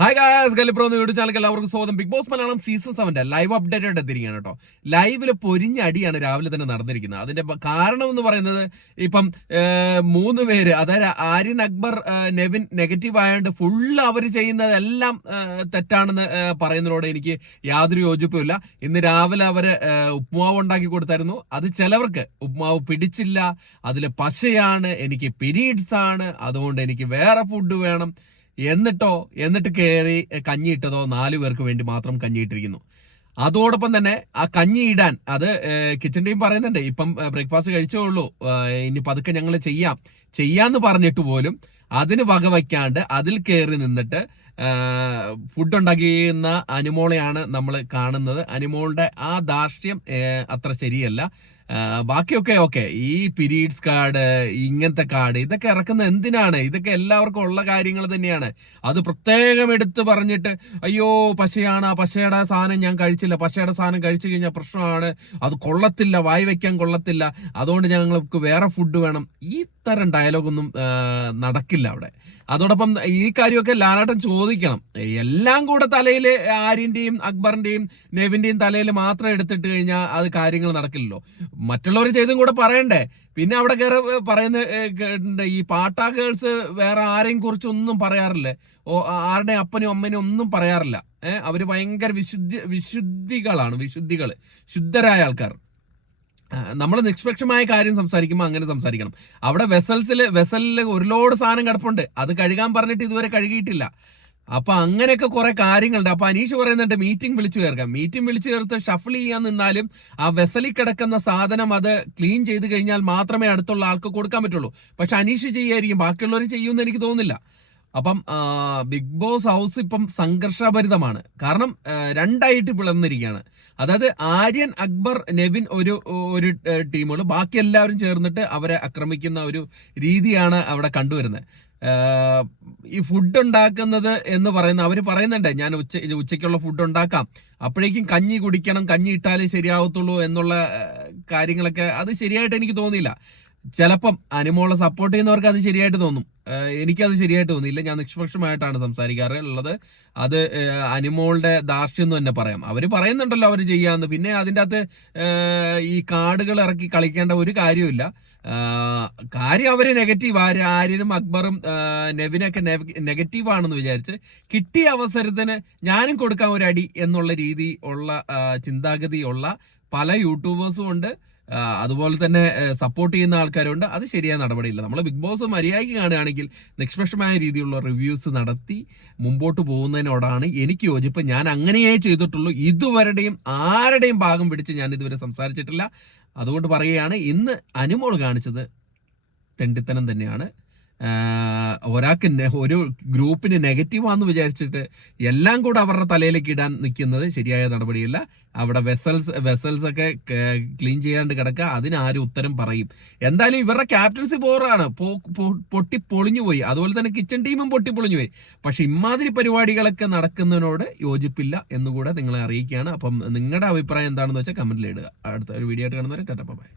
Hi guys, ഗലിപ്രോ എന്ന YouTube ചാനലിൽ എല്ലാവർക്കും സ്വാഗതം. Bigg Boss Malayalam season 7 live updated എത്തിരിക്കുകയാണ് കേട്ടോ. ലൈവില് പൊരിഞ്ഞ അടിയാണ് രാവിലെ തന്നെ നടന്നിരിക്കുന്നത്. അതിന്റെ കാരണം എന്ന് പറയുന്നത് ഇപ്പം 3 പേര്, അതായത് ആര്യൻ, അക്ബർ, നെവിൻ നെഗറ്റീവ് ആയതുകൊണ്ട് ഫുള്ള് അവർ ചെയ്യുന്നതെല്ലാം തെറ്റാണെന്ന് പറയുന്നതിനോട് എനിക്ക് യാതൊരു യോജിപ്പുമില്ല. ഇന്ന് രാവിലെ അവര് ഉപ്മാവ് ഉണ്ടാക്കി കൊടുത്തായിരുന്നു. അത് ചിലവർക്ക് ഉപ്മാവ് പിടിച്ചില്ല, അതിൽ പശയാണ്, എനിക്ക് പീരീഡ്സ് ആണ്, അതുകൊണ്ട് എനിക്ക് വേറെ ഫുഡ് വേണം എന്നിട്ട് കയറി കഞ്ഞിയിട്ടതോ 4 പേർക്ക് വേണ്ടി മാത്രം കഞ്ഞിയിട്ടിരിക്കുന്നു. അതോടൊപ്പം തന്നെ ആ കഞ്ഞി ഇടാൻ അത് കിച്ചൺ ടീം പറയുന്നുണ്ട്, ഇപ്പം ബ്രേക്ക്ഫാസ്റ്റ് കഴിച്ചേ ഉള്ളൂ, ഇനി പതുക്കെ ഞങ്ങൾ ചെയ്യാന്ന് പറഞ്ഞിട്ട് പോലും അതിന് വകവയ്ക്കാണ്ട് അതിൽ കയറി നിന്നിട്ട് ഫുഡ് ഉണ്ടാക്കിയുന്ന അനുമോളെയാണ് നമ്മൾ കാണുന്നത്. അനുമോളുടെ ആ ധാർഷ്ട്യം അത്ര ശരിയല്ല. ബാക്കിയൊക്കെ ഓക്കെ. ഈ പീരീഡ്സ് കാർഡ്, ഇങ്ങനത്തെ കാർഡ്, ഇതൊക്കെ ഇറക്കുന്നത് എന്തിനാണ്? ഇതൊക്കെ എല്ലാവർക്കും ഉള്ള കാര്യങ്ങൾ തന്നെയാണ്. അത് പ്രത്യേകം എടുത്ത് പറഞ്ഞിട്ട് അയ്യോ പശയാണ്, ആ പശയുടെ സാധനം ഞാൻ കഴിച്ചില്ല, പശയുടെ സാധനം കഴിച്ചു കഴിഞ്ഞാൽ പ്രശ്നമാണ്, അത് കൊള്ളത്തില്ല, വായി വയ്ക്കാൻ കൊള്ളത്തില്ല, അതുകൊണ്ട് ഞങ്ങൾക്ക് വേറെ ഫുഡ് വേണം. ഈ തരം ഡയലോഗൊന്നും നടക്കില്ല അവിടെ. അതോടൊപ്പം ഈ കാര്യമൊക്കെ ലാലേട്ടൻ ചോദിക്കണം. എല്ലാം കൂടെ തലയിൽ ആര്യന്റെയും അക്ബറിന്റെയും നെവിന്റെയും തലയിൽ മാത്രം എടുത്തിട്ട് കഴിഞ്ഞാൽ അത് കാര്യങ്ങൾ നടക്കില്ലല്ലോ. മറ്റുള്ളവർ ചെയ്തും കൂടെ പറയണ്ടേ. പിന്നെ അവിടെ കയറി പറയുന്ന ഈ പാട്ടാ ഗേൾസ് വേറെ ആരെയും കുറിച്ച് ഒന്നും പറയാറില്ലേ, ആരുടെ അപ്പനും അമ്മനും ഒന്നും പറയാറില്ല. അവര് ഭയങ്കര വിശുദ്ധികള്, ശുദ്ധരായ ആൾക്കാർ. നമ്മൾ നിഷ്പക്ഷമായ കാര്യം സംസാരിക്കുമ്പോൾ അങ്ങനെ സംസാരിക്കണം. അവിടെ വെസലിൽ ഒരു ലോഡ് സാധനം കിടപ്പുണ്ട്, അത് കഴുകാൻ പറഞ്ഞിട്ട് ഇതുവരെ കഴുകിയിട്ടില്ല. അപ്പൊ അങ്ങനെയൊക്കെ കുറെ കാര്യങ്ങളുണ്ട്. അപ്പൊ അനീഷ് പറയുന്നുണ്ട് മീറ്റിംഗ് വിളിച്ചു ചേർത്ത് ഷഫിൾ ചെയ്യാൻ നിന്നാലും ആ വെസലിൽ കിടക്കുന്ന സാധനം അത് ക്ലീൻ ചെയ്ത് കഴിഞ്ഞാൽ മാത്രമേ അടുത്തുള്ള ആൾക്ക് കൊടുക്കാൻ പറ്റുള്ളൂ. പക്ഷെ അനീഷ് ചെയ്യായിരിക്കും, ബാക്കിയുള്ളവർ ചെയ്യുമെന്ന് എനിക്ക് തോന്നുന്നില്ല. അപ്പം ബിഗ് ബോസ് ഹൗസ് ഇപ്പം സംഘർഷഭരിതമാണ്. കാരണം രണ്ടായിട്ട് പിളർന്നിരിക്കുകയാണ്. അതായത് ആര്യൻ, അക്ബർ, നെവിൻ ഒരു ടീമുകൾ, ബാക്കി എല്ലാവരും ചേർന്നിട്ട് അവരെ ആക്രമിക്കുന്ന ഒരു രീതിയാണ് അവിടെ കണ്ടുവരുന്നത്. ഈ ഫുഡ് ഉണ്ടാക്കുന്നത് എന്ന് പറയുന്ന അവർ പറയുന്നുണ്ട്, ഞാൻ ഉച്ചയ്ക്കുള്ള ഫുഡ് ഉണ്ടാക്കാം, അപ്പോഴേക്കും കഞ്ഞി കുടിക്കണം, കഞ്ഞി ഇട്ടാലേ ശരിയാവത്തുള്ളൂ എന്നുള്ള കാര്യങ്ങളൊക്കെ അത് ശരിയായിട്ട് എനിക്ക് തോന്നിയില്ല. ചിലപ്പം അനുമോളെ സപ്പോർട്ട് ചെയ്യുന്നവർക്ക് അത് ശരിയായിട്ട് തോന്നും, എനിക്കത് ശരിയായിട്ട് തോന്നിയില്ല. ഞാൻ നിഷ്പക്ഷമായിട്ടാണ് സംസാരിക്കാറുള്ളത്. അത് അനുമോളുടെ ധാർഷ്ട്യം എന്ന് തന്നെ പറയാം. അവർ പറയുന്നുണ്ടല്ലോ അവർ ചെയ്യാന്ന്. പിന്നെ അതിൻ്റെ അകത്ത് ഈ കാർഡുകൾ ഇറക്കി കളിക്കേണ്ട ഒരു കാര്യമില്ല. കാര്യം അവര് നെഗറ്റീവ്, ആര്യനും അക്ബറും നെവിനൊക്കെ നെഗറ്റീവ് ആണെന്ന് വിചാരിച്ച് കിട്ടിയ അവസരത്തിന് ഞാനും കൊടുക്കാൻ ഒരു അടി എന്നുള്ള രീതി ഉള്ള ചിന്താഗതി ഉള്ള പല യൂട്യൂബേഴ്സും ഉണ്ട്. അതുപോലെ തന്നെ സപ്പോർട്ട് ചെയ്യുന്ന ആൾക്കാരുണ്ട്. അത് ശരിയായ നടപടിയില്ല. നമ്മൾ ബിഗ് ബോസ് മര്യാദയ്ക്ക് കാണുകയാണെങ്കിൽ നിഷ്പക്ഷമായ രീതിയിലുള്ള റിവ്യൂസ് നടത്തി മുമ്പോട്ട് പോകുന്നതിനോടാണ് എനിക്ക് യോജിപ്പ്. ഞാൻ അങ്ങനെയേ ചെയ്തിട്ടുള്ളൂ. ഇതുവരെയും ആരുടെയും ഭാഗം പിടിച്ച് ഞാൻ ഇതുവരെ സംസാരിച്ചിട്ടില്ല. അതുകൊണ്ട് പറയുകയാണ്, ഇന്ന് അനുമോൾ കാണിച്ചത് തെണ്ടിത്തനം തന്നെയാണ്. ഒരാൾക്ക് ഒരു ഗ്രൂപ്പിന് നെഗറ്റീവാന്ന് വിചാരിച്ചിട്ട് എല്ലാം കൂടെ അവരുടെ തലയിലേക്ക് ഇടാൻ നിൽക്കുന്നത് ശരിയായ നടപടിയില്ല. അവിടെ വെസൽസ് ഒക്കെ ക്ലീൻ ചെയ്യാണ്ട് കിടക്കുക, അതിന് ആരും ഉത്തരം പറയും. എന്തായാലും ഇവരുടെ ക്യാപ്റ്റൻസി പോറാണ്, പൊളിഞ്ഞുപോയി. അതുപോലെ തന്നെ കിച്ചൺ ടീമും പൊളിഞ്ഞുപോയി. പക്ഷെ ഇമാതിരി പരിപാടികളൊക്കെ നടക്കുന്നതിനോട് യോജിപ്പില്ല എന്നുകൂടെ നിങ്ങളെ അറിയിക്കുകയാണ്. അപ്പം നിങ്ങളുടെ അഭിപ്രായം എന്താണെന്ന് വെച്ചാൽ കമന്റിൽ ഇടുക. അടുത്ത ഒരു വീഡിയോ ആയിട്ട് കാണുന്നവരെ ടാറ്റാ ബൈ.